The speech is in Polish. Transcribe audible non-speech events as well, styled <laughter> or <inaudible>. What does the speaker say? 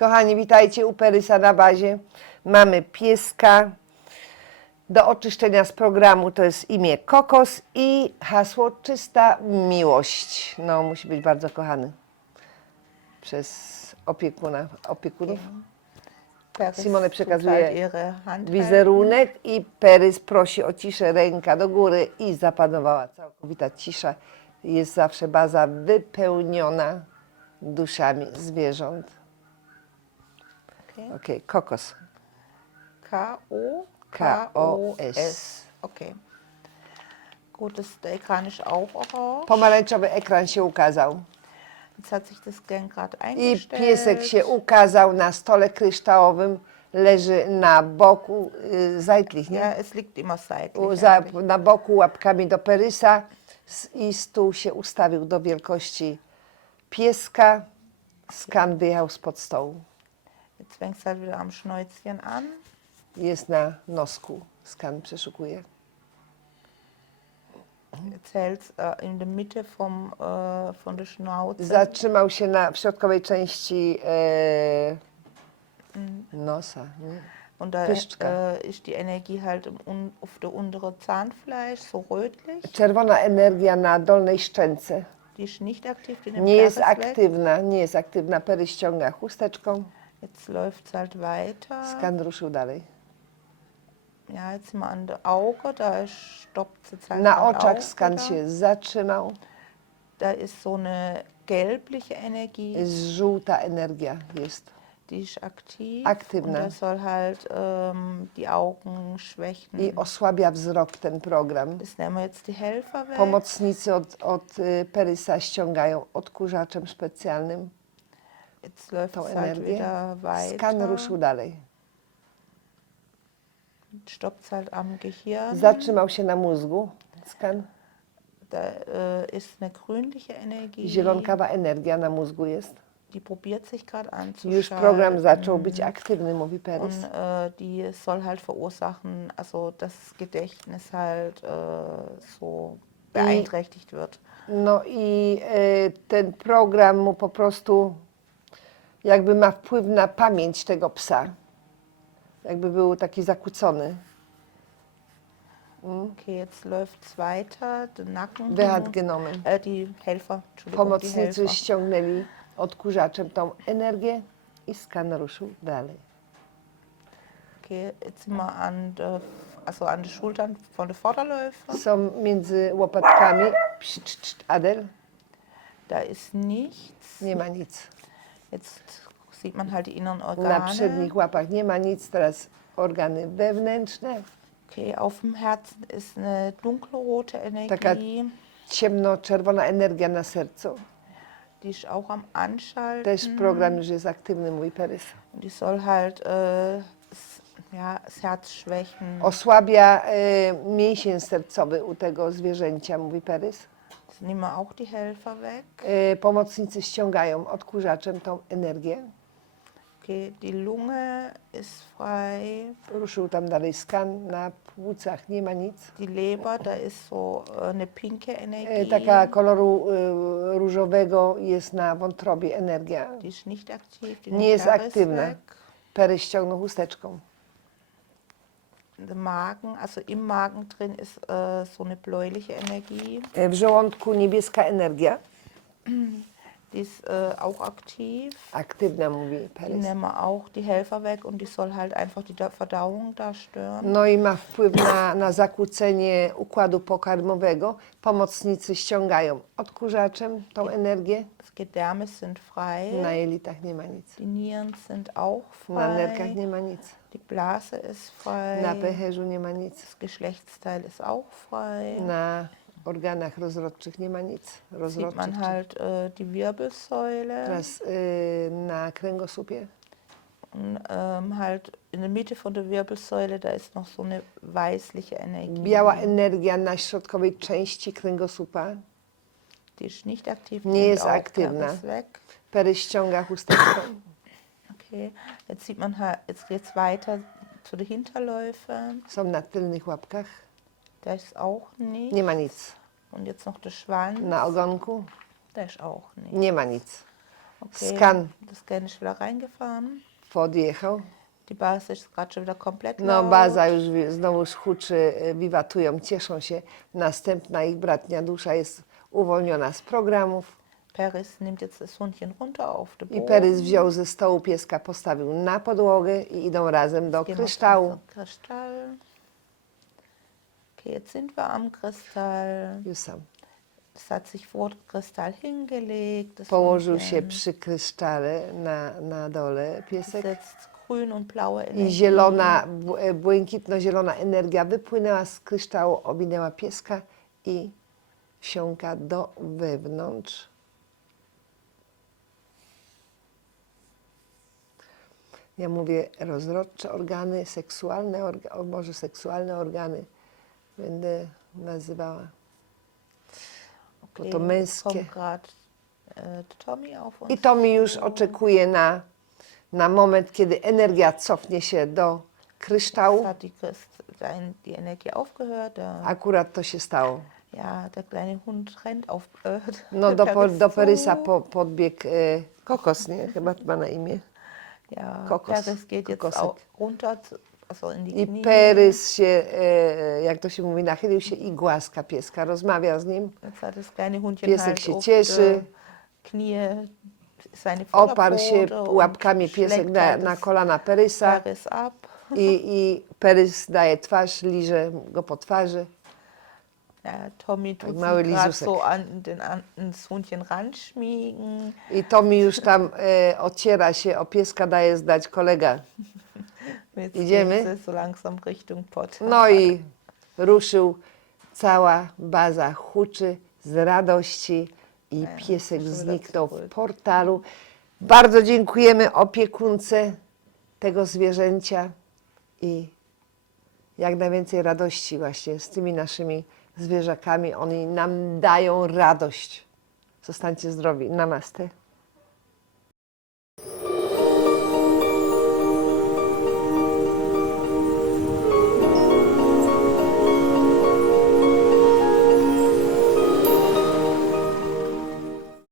Kochani, witajcie u Perysa na bazie. Mamy pieska. Do oczyszczenia z programu to jest imię Kokos i hasło czysta miłość. No, musi być bardzo kochany przez opiekuna, opiekunów. Paris Simone przekazuje Wizerunek i Perys prosi o ciszę, ręka do góry i zapanowała całkowita cisza. Jest zawsze baza wypełniona duszami zwierząt. Okej, kokos. K-O? K-O-S. Okay. Gut, das, Ekran ist auch orange. Pomarańczowy ekran się ukazał. Jetzt hat sich das Gang gerade I eingestellt. piesek się ukazał na stole kryształowym. Leży na boku, y, zajtlich, nie? Ja, es liegt immer seitlich. U- za, eigentlich. na boku łapkami do Perysa s- i stół się ustawił do wielkości pieska. Skan wyjechał spod stołu. Jetzt fängt es halt wieder am Schnäuzchen an. Jest na nosku. Skan przeszukuje. Jetzt hält es äh, in der Mitte vom, äh, von der Schnauze. Zatrzymał się na, w środkowej części e, nosa. Nie? Und da Pyszczka. äh, ist die Energie halt im un, auf der unteren Zahnfleisch, so rötlich. Czerwona energia na dolnej szczęce. Die ist nicht aktiv, Nie jest aktywna, nie jest aktywna. Pery ściąga chusteczką. Jetzt läuft es halt weiter. Skan ruszył dalej. Ja, jetzt wir an der Auge, da stoppt es halt Na oczach skan się zatrzymał. Da ist so eine gelbliche Energie, Jest żółta energia jest. die ist aktiv. Aktywna. Und das soll halt ähm, die Augen schwächen. I osłabia wzrok ten program. Das nehmen wir jetzt die Helfer weg. Pomocnicy od, od y, Perysa ściągają odkurzaczem specjalnym Jetzt läuft es halt wieder weiter. Skan dalej. Stoppt es halt am Gehirn. Zatrzymał się na mózgu. Skan. Da äh, ist eine grünliche Energie. Zielonkawa energia na mózgu jest. Die probiert sich gerade anzuschalten. Już program zaczął być aktywny, mówi Perys. Und äh, die soll halt verursachen, also dass das Gedächtnis halt äh, so beeinträchtigt wird. No i ten program mu po prostu jakby ma wpływ na pamięć tego psa. Jakby był taki zakłócony. Okay, jetzt läuft es weiter, Nacken. Wer hat genommen? Äh, die Helfer, Entschuldigung, die Pomocnicy Helfer. ściągnęli odkurzaczem tą energię i skan ruszył dalej. Okay, jetzt sind wir an der, also an den Schultern von der Vorderläufer. Są między łopatkami. Psz, cz, cz, Adel? Da ist nichts. Nie ma nic. Jetzt sieht man halt die inneren Na Organe. przednich łapach nie ma nic. Teraz organy wewnętrzne. Okay, auf dem Herzen ist eine dunkelrote Energie. Taka ciemno-czerwona energia na sercu. Die ist auch am Anschalten. Też program już jest aktywny, mój Perys. Und die soll halt äh, s- ja, das Herz schwächen. Osłabia y, mięsień sercowy u tego zwierzęcia, mówi Perys. Nehmen wir auch die Helfer weg. Y, pomocnicy ściągają odkurzaczem tą energię. Okay, die Lunge ist frei. Ruszył tam dalej skan na płucach, nie ma nic. Die Leber, da ist so äh, eine pinke Y, Energie. taka koloru y, różowego jest na wątrobie energia. Die ist nicht aktiv. Die Nie jest Paris aktywna. weg. Perys ściągnął chusteczką. Magen, also im Magen drin ist äh, so eine bläuliche Energie. W żołądku niebieska energia, <clears throat> Die ist äh, auch aktiv. aktywna, mówi Die nehmen auch die Helfer weg und die soll halt einfach die Da- Verdauung da stören. No i ma wpływ na, na zakłócenie układu pokarmowego. Pomocnicy ściągają odkurzaczem tą energię. Das Gedärme sind frei. Na jelitach nie ma nic. Die Nieren sind auch Na nerkach frei. nie ma nic. Die Blase ist frei. Na pęcherzu nie ma nic. Das Geschlechtsteil ist auch frei. Na organach rozrodczych nie ma nic. Sieht man Rozrodczych. halt äh, die Wirbelsäule Teraz y, na kręgosłupie. und ähm, halt in der Mitte von der Wirbelsäule, da ist noch so eine weißliche Energie. Biała energia na środkowej części kręgosłupa. Die ist nicht aktiv. Nie nimmt jest auch aktywna. Paris weg. Pery ściąga chusteczką. Okay, jetzt sieht man halt, jetzt geht es weiter zu den Hinterläufen. Są na tylnych łapkach. Auch. Nie ma nic. Und jetzt noch der Schwanz. Na ogonku auch nie ma nic. Okay, Skan das Scan ist wieder reingefahren. podjechał. Die Basis ist gerade schon wieder komplett No, laut. baza już wi- znowu huczy, y, wiwatują, cieszą się. Następna ich bratnia dusza jest uwolniona z programów. Paris nimmt jetzt das Hundchen runter auf den I Boden. Perys wziął ze stołu pieska, postawił na podłogę i idą razem do Gehen kryształu. Kristall. Okay, jetzt sind wir am Kristall. Już. Es hat sich vor den Kristall hingelegt. Das Położył się przy krysztale na, na dole piesek. setzt grün und blaue I Energie. zielona, bł- e, błękitno-zielona energia wypłynęła z kryształu, owinęła pieska i wsiąka do wewnątrz. Ja mówię rozrodcze organy, seksualne, orga, o, może seksualne organy będę nazywała. Bo to męskie. uns. I to mi już oczekuje na, na moment, kiedy energia cofnie się do kryształu. Akurat to się stało. ja, der kleine Hund rennt auf äh, No <laughs> do, po, do zu. Perysa po, podbiegł e, kokos, nie? Chyba ma na imię. Ja, Kokos, Paris geht jetzt Kokosek. auch runter, I. Perys się, e, jak to się mówi, nachylił się i głaska pieska, rozmawia z nim. Piesek się cieszy. seine Oparł się łapkami piesek na, na kolana Perysa i, i Perys daje twarz, liże go po twarzy. Ja, Tommy tut mały sich so an den, an, ins Hundchen ranschmiegen. I to mi już tam e, ociera się, o pieska daje zdać kolega. Idziemy? so langsam Richtung Pott. No i ruszył, cała baza huczy z radości i piesek proszę zniknął w portalu. Bardzo dziękujemy opiekunce tego zwierzęcia i jak najwięcej radości właśnie z tymi naszymi zwierzakami. Oni nam dają radość. Zostańcie zdrowi. Namaste.